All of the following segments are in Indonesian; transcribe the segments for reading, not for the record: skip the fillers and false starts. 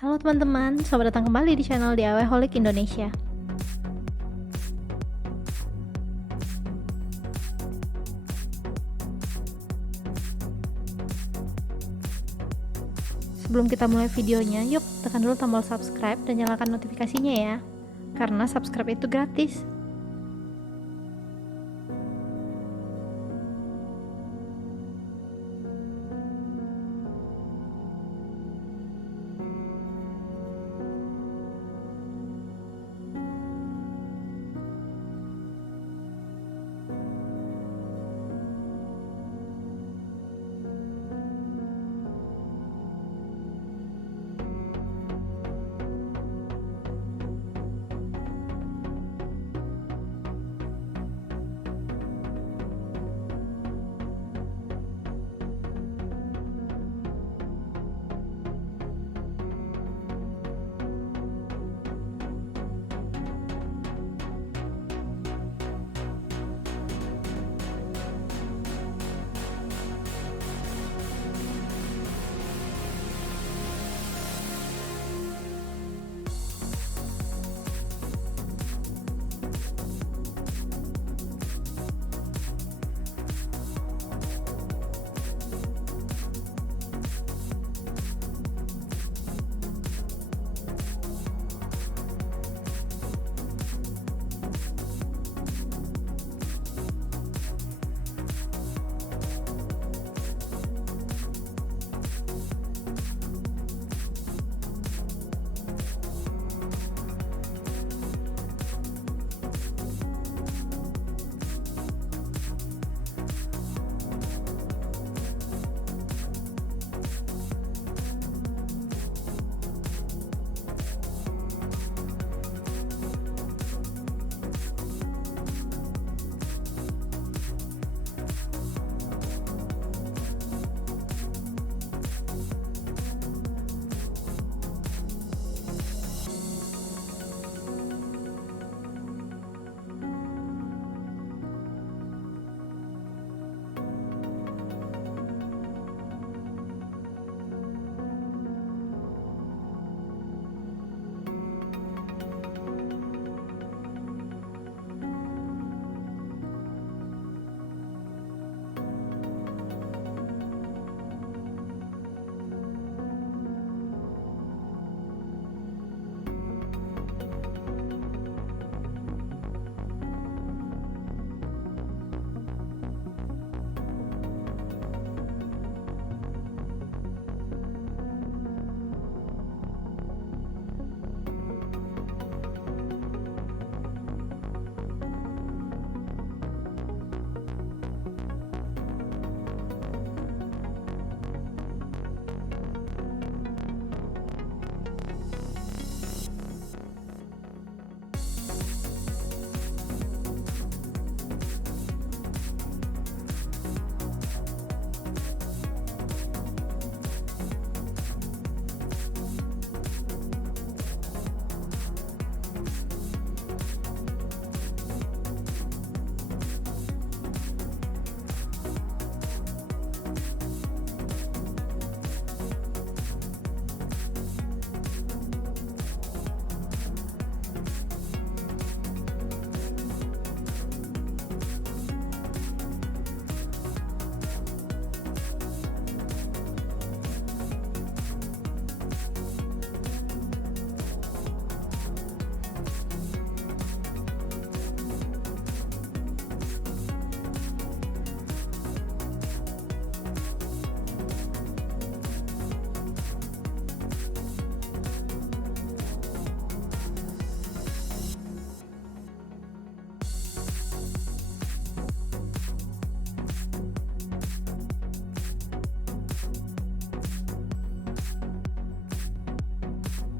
Halo teman-teman, selamat datang kembali di channel DIY Holic Indonesia. Sebelum kita mulai videonya, yuk tekan dulu tombol subscribe dan nyalakan notifikasinya ya. Karena subscribe itu gratis.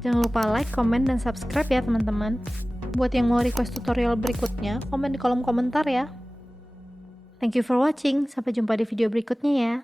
Jangan lupa like, komen, dan subscribe ya teman-teman. Buat yang mau request tutorial berikutnya, komen di kolom komentar ya. Thank you for watching, sampai jumpa di video berikutnya ya.